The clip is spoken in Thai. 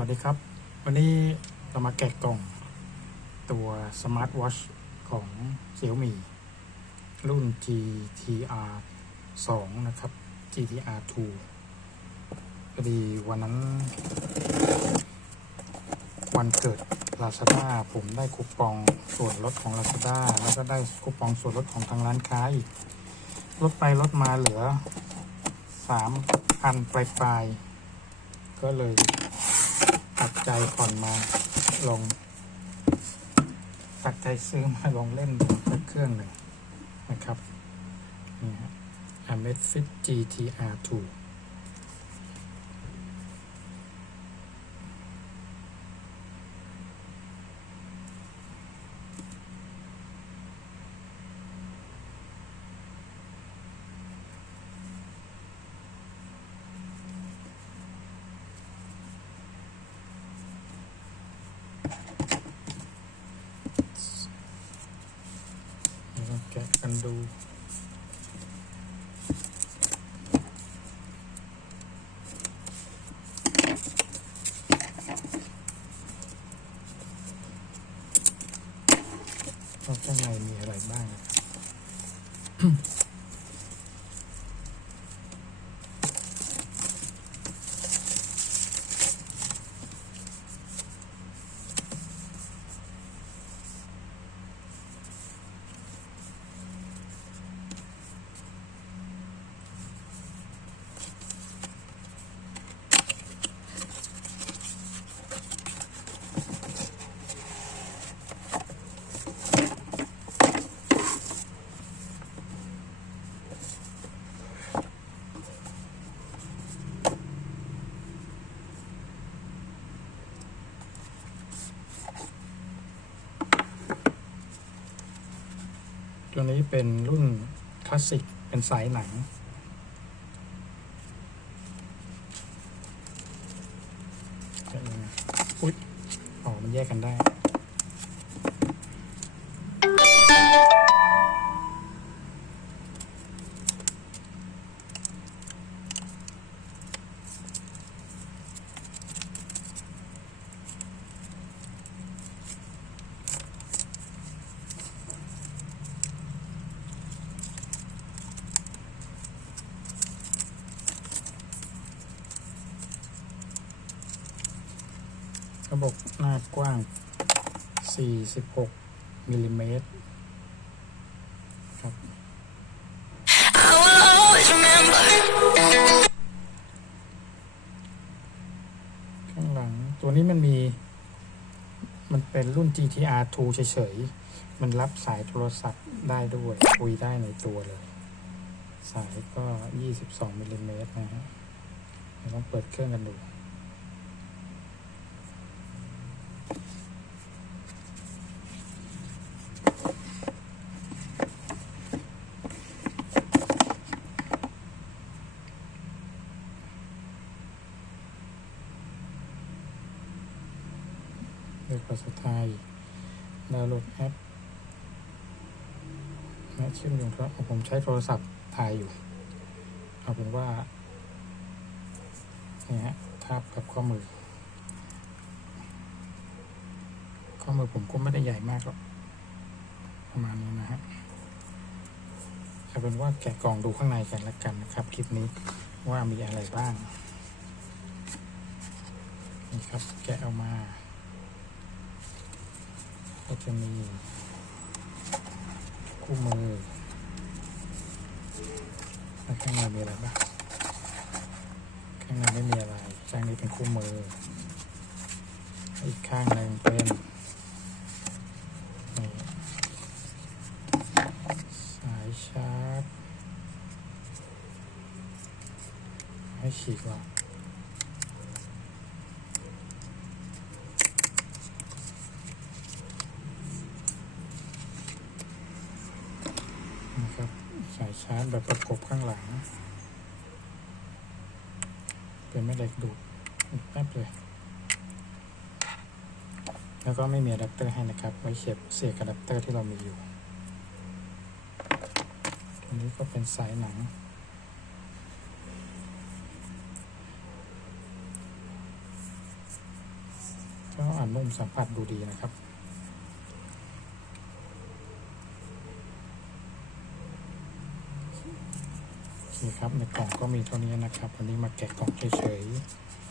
วัสดีครับ วันนี้เรามาแกะกล่อง ตัวสมาร์ทวอชของ Xiaomi รุ่น GTR 2 นะครับ GTR 2พอดีวันนั้น วันเกิด Lazada ผมได้คูปองส่วนลดของ Lazada แล้วก็ได้คูปองส่วนลดของทางร้านค้าอีก ลดไปลดมาเหลือ3,000ปลายๆก็เลย ตัดใจผ่อนมาลองตัดใจซื้อมาลองเล่นดูสักเครื่องหนึ่งนะครับนี่ฮะ Amazfit GTR 2 ลองแกะกัน ดู ข้างในมีอะไรบ้างนะครับ ตัวนี้เป็นรุ่นคลาสสิก เป็นสายหนัง อุ๊ยอ๋อ มันแยกกันได้ ระบบหน้ากว้าง 46มิลลิเมตรครับ ข้างหลังตัวนี้มันมี มันเป็นรุ่น GTR 2 เฉยๆ มันรับสายโทรศัพท์ได้ด้วย คุยได้ในตัวเลย สายก็ 22มิลลิเมตรนะฮะเดี๋ยวลองเปิดเครื่องกันดู เลือกภาษาไทย ดาวน์โหลดแอปและเชื่อมโยงโทรศัพท์ผมใช้โทรศัพท์ถ่ายอยู่ เอาเป็นว่านี่ฮะทาบกับข้อมือ ข้อมือผมก็ไม่ได้ใหญ่มากหรอก ประมาณนี้นะฮะเอาเป็นว่าแกะกล่องดูข้างในกันละกันนะครับ คลิปนี้ว่ามีอะไรบ้าง นี่ครับ แกะออกมา ก็จะมีคู่มือแล้วข้างในมีอะไรบ้างข้างในไม่มีอะไรข้างนี้เป็นคู่มือ อีกข้างหนึ่งเป็นสายชาร์จให้ฉีกหรอก นะครับสาย ชาร์จแบบประกบข้างหลัง เป็นแม่เหล็กดูดแป๊บเลย แล้วก็ไม่มีอะแดปเตอร์ให้นะครับ ไว้เสียบเสียบอะแดปเตอร์ที่เรามีอยู่ตัวนี้ก็เป็นสายหนังผัดนุ่มสัมผัสดูดีนะครับ โอเค ครับในกล่องก็มีเท่านี้นะครับ วันนี้มาแกะกล่องเฉยๆ